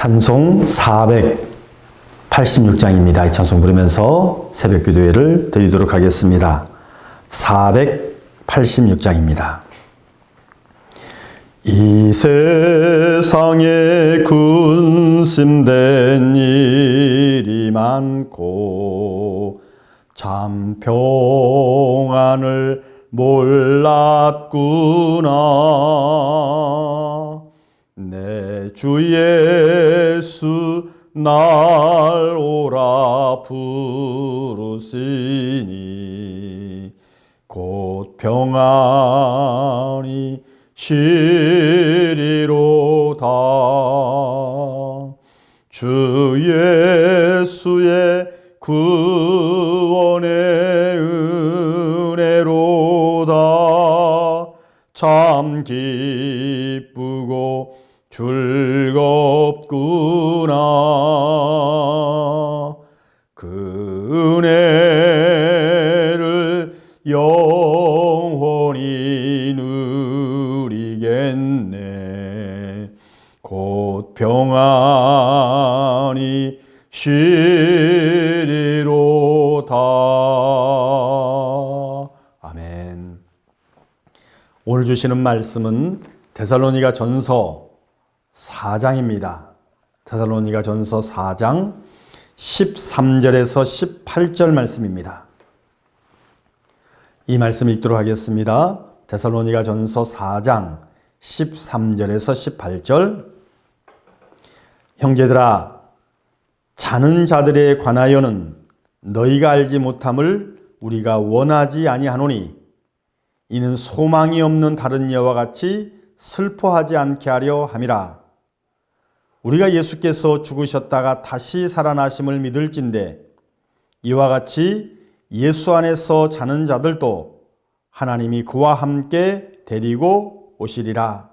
찬송 486장입니다. 이 찬송 부르면서 새벽 기도회를 드리도록 하겠습니다. 486장입니다. 이 세상에 군심된 일이 많고 참 평안을 몰랐구나. 내 주 예수 날 오라 부르시니 곧 평안이 시리로다. 주 예수의 구원의 은혜로다. 참 기쁘고 즐겁구나. 그 은혜를 영원히 누리겠네. 곧 평안이 시리로다. 아멘. 오늘 주시는 말씀은 데살로니가 전서 4장입니다. 데살로니가 전서 4장 13절에서 18절 말씀입니다. 이 말씀 읽도록 하겠습니다. 데살로니가 전서 4장 13절에서 18절. 형제들아, 자는 자들에 관하여는 너희가 알지 못함을 우리가 원하지 아니하노니 이는 소망이 없는 다른 이와 같이 슬퍼하지 않게 하려 함이라. 우리가 예수께서 죽으셨다가 다시 살아나심을 믿을진대 이와 같이 예수 안에서 자는 자들도 하나님이 그와 함께 데리고 오시리라.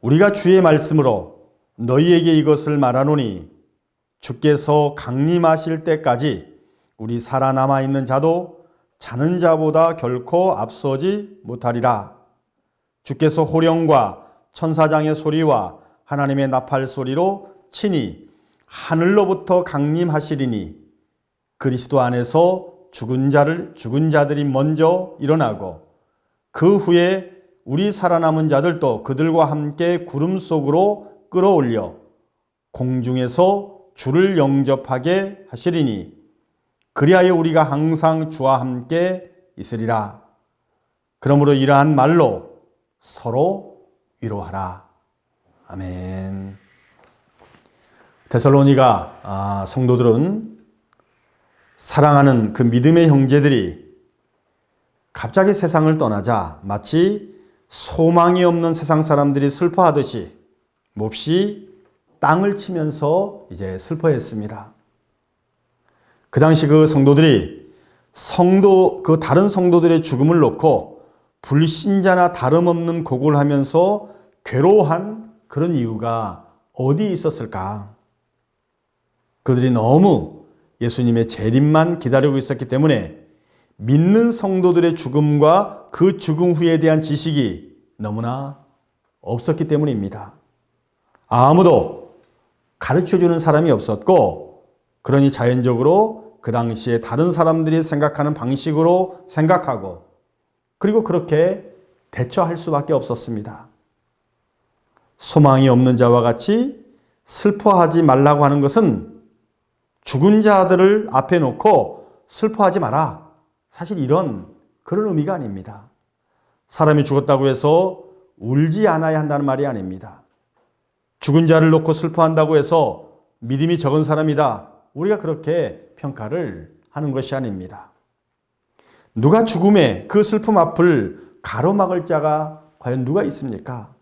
우리가 주의 말씀으로 너희에게 이것을 말하노니 주께서 강림하실 때까지 우리 살아남아 있는 자도 자는 자보다 결코 앞서지 못하리라. 주께서 호령과 천사장의 소리와 하나님의 나팔 소리로 친히 하늘로부터 강림하시리니 그리스도 안에서 죽은 자들이 먼저 일어나고 그 후에 우리 살아남은 자들도 그들과 함께 구름 속으로 끌어올려 공중에서 주를 영접하게 하시리니 그리하여 우리가 항상 주와 함께 있으리라. 그러므로 이러한 말로 서로 위로하라. 아멘. 데살로니가 성도들은 사랑하는 그 믿음의 형제들이 갑자기 세상을 떠나자 마치 소망이 없는 세상 사람들이 슬퍼하듯이 몹시 땅을 치면서 이제 슬퍼했습니다. 그 당시 그 성도들이 그 다른 성도들의 죽음을 놓고 불신자나 다름없는 곡을 하면서 괴로워한 그런 이유가 어디 있었을까? 그들이 너무 예수님의 재림만 기다리고 있었기 때문에 믿는 성도들의 죽음과 그 죽음 후에 대한 지식이 너무나 없었기 때문입니다. 아무도 가르쳐주는 사람이 없었고, 그러니 자연적으로 그 당시에 다른 사람들이 생각하는 방식으로 생각하고 그리고 그렇게 대처할 수밖에 없었습니다. 소망이 없는 자와 같이 슬퍼하지 말라고 하는 것은 죽은 자들을 앞에 놓고 슬퍼하지 마라. 사실 그런 의미가 아닙니다. 사람이 죽었다고 해서 울지 않아야 한다는 말이 아닙니다. 죽은 자를 놓고 슬퍼한다고 해서 믿음이 적은 사람이다. 우리가 그렇게 평가를 하는 것이 아닙니다. 누가 죽음의 그 슬픔 앞을 가로막을 자가 과연 누가 있습니까?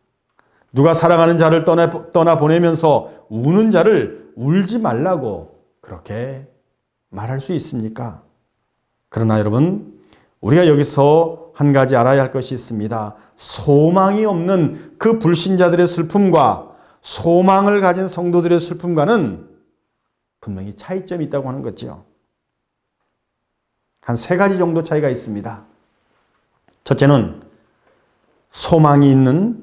누가 사랑하는 자를 떠나보내면서 우는 자를 울지 말라고 그렇게 말할 수 있습니까? 그러나 여러분, 우리가 여기서 한 가지 알아야 할 것이 있습니다. 소망이 없는 그 불신자들의 슬픔과 소망을 가진 성도들의 슬픔과는 분명히 차이점이 있다고 하는 거죠. 한 3가지 정도 차이가 있습니다. 첫째는 소망이 있는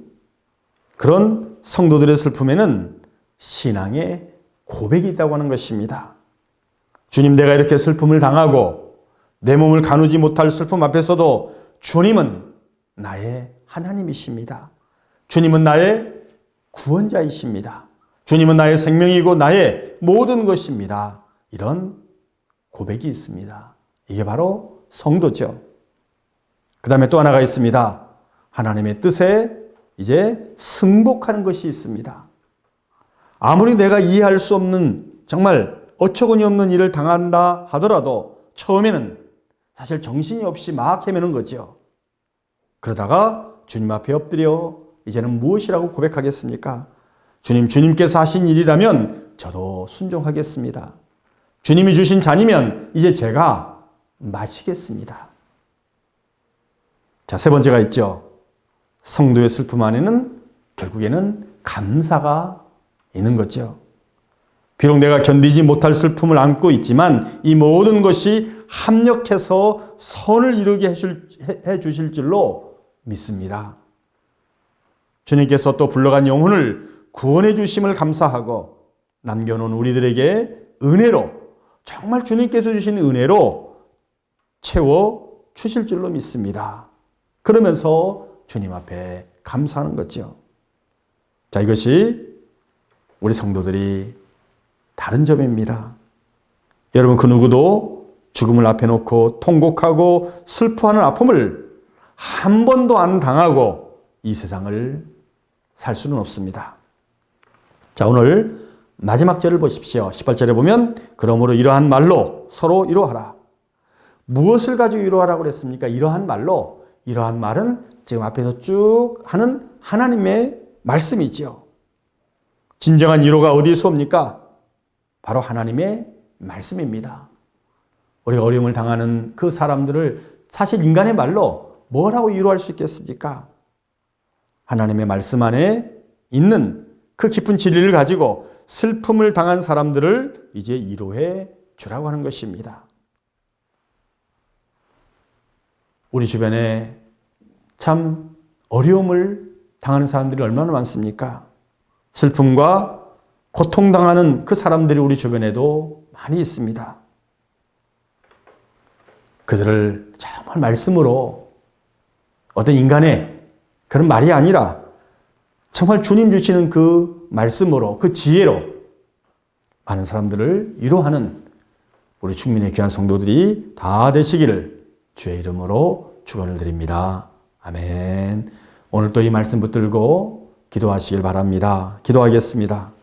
그런 성도들의 슬픔에는 신앙의 고백이 있다고 하는 것입니다. 주님, 내가 이렇게 슬픔을 당하고 내 몸을 가누지 못할 슬픔 앞에서도 주님은 나의 하나님이십니다. 주님은 나의 구원자이십니다. 주님은 나의 생명이고 나의 모든 것입니다. 이런 고백이 있습니다. 이게 바로 성도죠. 그 다음에 또 하나가 있습니다. 하나님의 뜻에 이제 승복하는 것이 있습니다. 아무리 내가 이해할 수 없는 정말 어처구니 없는 일을 당한다 하더라도 처음에는 사실 정신이 없이 막 헤매는 거죠. 그러다가 주님 앞에 엎드려 이제는 무엇이라고 고백하겠습니까? 주님, 주님께서 하신 일이라면 저도 순종하겠습니다. 주님이 주신 잔이면 이제 제가 마시겠습니다. 자, 세 번째가 있죠. 성도의 슬픔 안에는 결국에는 감사가 있는 거죠. 비록 내가 견디지 못할 슬픔을 안고 있지만 이 모든 것이 합력해서 선을 이루게 해 주실 줄로 믿습니다. 주님께서 또 불러간 영혼을 구원해 주심을 감사하고 남겨놓은 우리들에게 은혜로, 정말 주님께서 주신 은혜로 채워 주실 줄로 믿습니다. 그러면서 주님 앞에 감사하는 거죠. 자, 이것이 우리 성도들이 다른 점입니다. 여러분, 그 누구도 죽음을 앞에 놓고 통곡하고 슬퍼하는 아픔을 한 번도 안 당하고 이 세상을 살 수는 없습니다. 자, 오늘 마지막 절을 보십시오. 18절에 보면 그러므로 이러한 말로 서로 위로하라. 무엇을 가지고 위로하라고 그랬습니까? 이러한 말로. 이러한 말은 지금 앞에서 쭉 하는 하나님의 말씀이죠. 진정한 위로가 어디에서 옵니까? 바로 하나님의 말씀입니다. 우리가 어려움을 당하는 그 사람들을 사실 인간의 말로 뭐라고 위로할 수 있겠습니까? 하나님의 말씀 안에 있는 그 깊은 진리를 가지고 슬픔을 당한 사람들을 이제 위로해 주라고 하는 것입니다. 우리 주변에 참 어려움을 당하는 사람들이 얼마나 많습니까? 슬픔과 고통당하는 그 사람들이 우리 주변에도 많이 있습니다. 그들을 정말 말씀으로, 어떤 인간의 그런 말이 아니라 정말 주님 주시는 그 말씀으로, 그 지혜로 많은 사람들을 위로하는 우리 충민의 귀한 성도들이 다 되시기를 주의 이름으로 축원을 드립니다. 아멘. 오늘 또 이 말씀 붙들고 기도하시길 바랍니다. 기도하겠습니다.